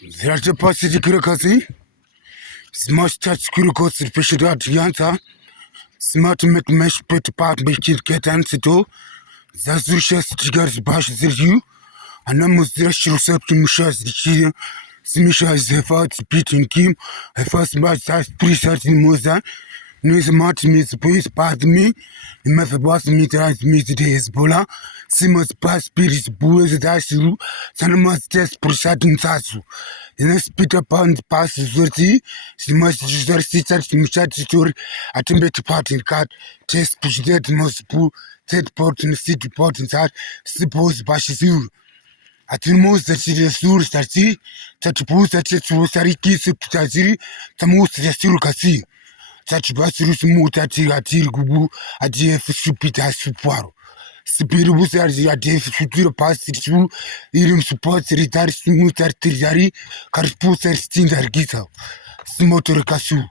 Zracze pasy krokosy, smostać krokosy peshrat yansa, smart met mesh pet part bechit ketan sito, zazusha stigars bash zirju, anamus zrash resept mushas dichia, smisha zefat pitin kim, a first match size preset in moza, news match meets police part me, the method was meet me today is bola, simos pass spirits bues dashu, sanamas test preset in sasu. This Peter Pan pass zurti, she must just sit at Mushat story, at a better part in cat, test push dead most poo, third pot in the city pot inside, suppose bashes you. At the most that she is sur stati, that pools that it's Sariki Suptaziri, the most the Surukasi, such Basirus Mutati Atir Gubu, a GF Supita Suparo. Spiribus are the Adef Futura Pass through, Irim supports retard smooth artillery, Carpus and Stinder Gita, Smotor Kasu.